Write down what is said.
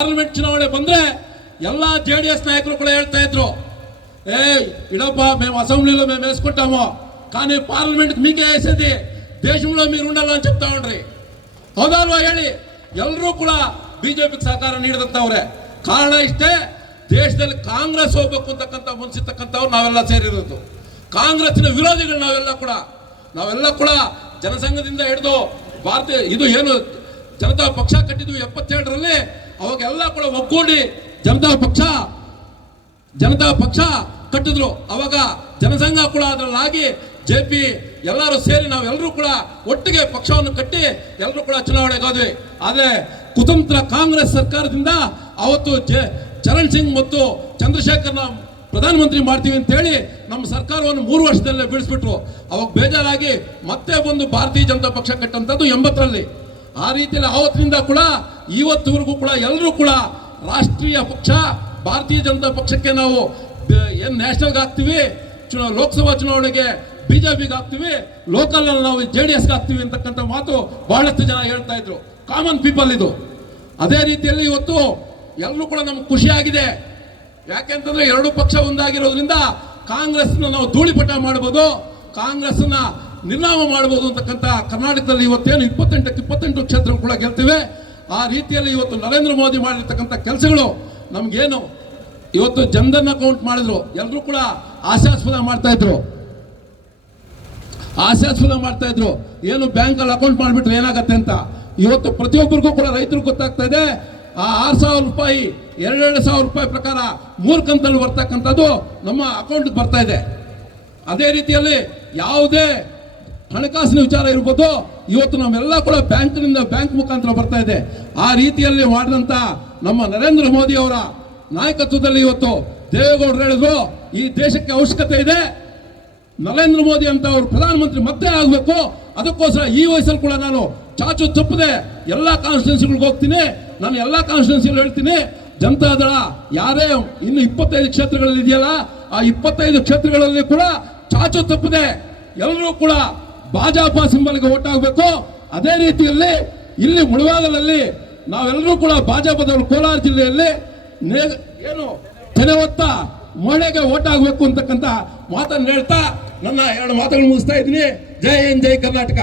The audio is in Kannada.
ಪಾರ್ಲಿಮೆಂಟ್ ಚುನಾವಣೆ ಬಂದ್ರೆ ಎಲ್ಲ ಜೆ ಡಿ ಎಸ್ ನಾಯಕರು ಕೂಡ ಹೇಳ್ತಾ ಇದ್ರು ಏ ಇಡಪ್ಪ ಮೇಮ್ ಅಸೆಂಬ್ಲಿಲೋ ಮೇಮ್ వేసుకుంటాము కానీ ಪಾರ್ಲಿಮೆಂಟ್ మీకే వేసేది దేశంలో మీరు ಅಂತ ಚೆಬ್ತಾ ఉంಡ್ರಿ ಹೌದಲ್ವಾ ಹೇಳಿ? ಎಲ್ಲರೂ ಕೂಡ ಬಿಜೆಪಿಗೆ ಸಹಕಾರ ನೀಡಿದಂಥವ್ರೆ. ಕಾರಣ ಇಷ್ಟೇ, ದೇಶದಲ್ಲಿ ಕಾಂಗ್ರೆಸ್ ಹೋಗ್ಬೇಕು ಅಂತಕ್ಕಂಥ ಮುನ್ಸಿರ್ತಕ್ಕಂಥವ್ರು ನಾವೆಲ್ಲ ಸೇರಿರೋದು. ಕಾಂಗ್ರೆಸ್ನ ವಿರೋಧಿಗಳು ನಾವೆಲ್ಲ ಕೂಡ. ನಾವೆಲ್ಲ ಕೂಡ ಜನಸಂಘದಿಂದ ಹಿಡಿದು ಭಾರತೀಯ, ಇದು ಏನು, ಜನತಾ ಪಕ್ಷ ಕಟ್ಟಿದ್ವಿ ಎಪ್ಪತ್ತೆರಡರಲ್ಲಿ ಅವಾಗೆಲ್ಲ ಕೂಡ ಒಗ್ಗೂಡಿ ಜನತಾ ಪಕ್ಷ ಜನತಾ ಪಕ್ಷ ಕಟ್ಟಿದ್ರು. ಅವಾಗ ಜನಸಂಘ ಕೂಡ ಅದರಲ್ಲಾಗಿ ಜೆ ಪಿ ಎಲ್ಲರೂ ಸೇರಿ ನಾವೆಲ್ಲರೂ ಕೂಡ ಒಟ್ಟಿಗೆ ಪಕ್ಷವನ್ನು ಕಟ್ಟಿ ಎಲ್ಲರೂ ಕೂಡ ಚುನಾವಣೆಗಾದ್ವಿ ಆದರೆ ಕುತಂತ್ರ ಕಾಂಗ್ರೆಸ್ ಸರ್ಕಾರದಿಂದ ಅವತ್ತು ಚರಣ್ ಸಿಂಗ್ ಮತ್ತು ಚಂದ್ರಶೇಖರ್ನ ಪ್ರಧಾನಮಂತ್ರಿ ಮಾಡ್ತೀವಿ ಅಂತ ಹೇಳಿ ನಮ್ಮ ಸರ್ಕಾರವನ್ನು ಮೂರು ವರ್ಷದಲ್ಲೇ ಬೀಳಿಸ್ಬಿಟ್ರು. ಅವಾಗ ಬೇಜಾರಾಗಿ ಮತ್ತೆ ಒಂದು ಭಾರತೀಯ ಜನತಾ ಪಕ್ಷ ಕಟ್ಟಂಥದ್ದು ಎಂಬತ್ತರಲ್ಲಿ. ಆ ರೀತಿಯಲ್ಲಿ ಆವತ್ತಿನಿಂದ ಕೂಡ ಇವತ್ತುವರೆಗೂ ಕೂಡ ಎಲ್ಲರೂ ಕೂಡ ರಾಷ್ಟ್ರೀಯ ಪಕ್ಷ, ಭಾರತೀಯ ಜನತಾ ಪಕ್ಷಕ್ಕೆ ನಾವು ಏನು ನ್ಯಾಷನಲ್ಗೆ ಹಾಕ್ತೀವಿ ಚುನಾ ಲೋಕಸಭಾ ಚುನಾವಣೆಗೆ ಬಿಜೆಪಿಗೆ ಹಾಕ್ತೀವಿ ಲೋಕಲ್ ನಾವು ಜೆ ಡಿ ಎಸ್ಗೆ ಹಾಕ್ತೀವಿ ಅಂತಕ್ಕಂಥ ಮಾತು ಬಹಳಷ್ಟು ಜನ ಹೇಳ್ತಾ ಇದ್ರು. ಕಾಮನ್ ಪೀಪಲ್ ಇದು. ಅದೇ ರೀತಿಯಲ್ಲಿ ಇವತ್ತು ಎಲ್ಲರೂ ಕೂಡ ನಮ್ಗೆ ಖುಷಿಯಾಗಿದೆ. ಯಾಕೆಂತಂದ್ರೆ ಎರಡು ಪಕ್ಷ ಒಂದಾಗಿರೋದ್ರಿಂದ ಕಾಂಗ್ರೆಸ್ನ ನಾವು ಧೂಳಿಪಟ ಮಾಡ್ಬೋದು. ಕಾಂಗ್ರೆಸ್ನ ನಿರ್ನಾಮ ಮಾಡಬಹುದು ಅಂತಕ್ಕಂಥ ಕರ್ನಾಟಕದಲ್ಲಿ ಇವತ್ತೇನು ಇಪ್ಪತ್ತೆಂಟಕ್ಕೆ ಇಪ್ಪತ್ತೆಂಟು ಕ್ಷೇತ್ರ ಕೂಡ ಗೆಲ್ತಿವೆ. ಆ ರೀತಿಯಲ್ಲಿ ಇವತ್ತು ನರೇಂದ್ರ ಮೋದಿ ಮಾಡಿರ್ತಕ್ಕಂಥ ಕೆಲಸಗಳು ನಮ್ಗೇನು ಇವತ್ತು ಜನಧನ್ ಅಕೌಂಟ್ ಮಾಡಿದ್ರು. ಎಲ್ಲರೂ ಕೂಡ ಆಶಾಸ್ಪದ ಮಾಡ್ತಾ ಇದ್ರು. ಆಶಾಸ್ಪದ ಮಾಡ್ತಾ ಇದ್ರು. ಏನು ಬ್ಯಾಂಕಲ್ಲಿ ಅಕೌಂಟ್ ಮಾಡಿಬಿಟ್ರೆ ಏನಾಗತ್ತೆ ಅಂತ. ಇವತ್ತು ಪ್ರತಿಯೊಬ್ಬರಿಗೂ ಕೂಡ ರೈತರು ಗೊತ್ತಾಗ್ತಾ ಇದೆ. ಆ ಆರು ಸಾವಿರ ರೂಪಾಯಿ, ಎರಡೆರಡು ಸಾವಿರ ರೂಪಾಯಿ ಪ್ರಕಾರ ಮೂರು ಕಂತಲ್ಲಿ ಬರ್ತಕ್ಕಂಥದ್ದು ನಮ್ಮ ಅಕೌಂಟ್ ಬರ್ತಾ ಇದೆ. ಅದೇ ರೀತಿಯಲ್ಲಿ ಯಾವುದೇ ಹಣಕಾಸಿನ ವಿಚಾರ ಇರ್ಬೋದು, ಇವತ್ತು ನಮ್ಮೆಲ್ಲ ಕೂಡ ಬ್ಯಾಂಕ್ನಿಂದ ಬ್ಯಾಂಕ್ ಮುಖಾಂತರ ಬರ್ತಾ ಇದೆ. ಆ ರೀತಿಯಲ್ಲಿ ಮಾಡಿದಂಥ ನಮ್ಮ ನರೇಂದ್ರ ಮೋದಿ ಅವರ ನಾಯಕತ್ವದಲ್ಲಿ ಇವತ್ತು ದೇವೇಗೌಡರು ಹೇಳಿದ್ರು, ಈ ದೇಶಕ್ಕೆ ಅವಶ್ಯಕತೆ ಇದೆ. ನರೇಂದ್ರ ಮೋದಿ ಅಂತ ಅವರು ಪ್ರಧಾನಮಂತ್ರಿ ಮತ್ತೆ ಆಗಬೇಕು. ಅದಕ್ಕೋಸ್ಕರ ಈ ವಯಸ್ಸಲ್ಲಿ ಕೂಡ ನಾನು ಚಾಚು ತಪ್ಪದೆ ಎಲ್ಲ ಕಾನ್ಸ್ಟಿಟ್ಯೂನ್ಸಿಗಳಿಗೆ ಹೋಗ್ತೀನಿ. ನಾನು ಎಲ್ಲ ಕಾನ್ಸ್ಟಿಟ್ಯೂನ್ಸಿಗಳು ಹೇಳ್ತೀನಿ. ಜನತಾ ದಳ ಯಾರೇ ಇನ್ನು ಇಪ್ಪತ್ತೈದು ಕ್ಷೇತ್ರಗಳಲ್ಲಿ ಇದೆಯಲ್ಲ, ಆ ಇಪ್ಪತ್ತೈದು ಕ್ಷೇತ್ರಗಳಲ್ಲಿ ಕೂಡ ಚಾಚು ತಪ್ಪದೆ ಎಲ್ಲರೂ ಕೂಡ ಭಾಜಪ ಸಿಂಬಲ್ಗೆ ಓಟ್ ಅದೇ ರೀತಿಯಲ್ಲಿ ಇಲ್ಲಿ ಮುಳುವಾಗಲಲ್ಲಿ ನಾವೆಲ್ಲರೂ ಕೂಡ ಭಾಜಪದವರು ಕೋಲಾರ ಜಿಲ್ಲೆಯಲ್ಲಿ ಏನು ತೆನೆ ಹೊತ್ತ ಮಳೆಗೆ ಓಟ್ ಆಗಬೇಕು ಅಂತಕ್ಕಂಥ ಮಾತನ್ನು ಹೇಳ್ತಾ ನನ್ನ ಎರಡು ಮಾತುಗಳು ಮುಗಿಸ್ತಾ ಇದ್ದೀನಿ. ಜೈ ಹಿಂದ್, ಜೈ ಕರ್ನಾಟಕ.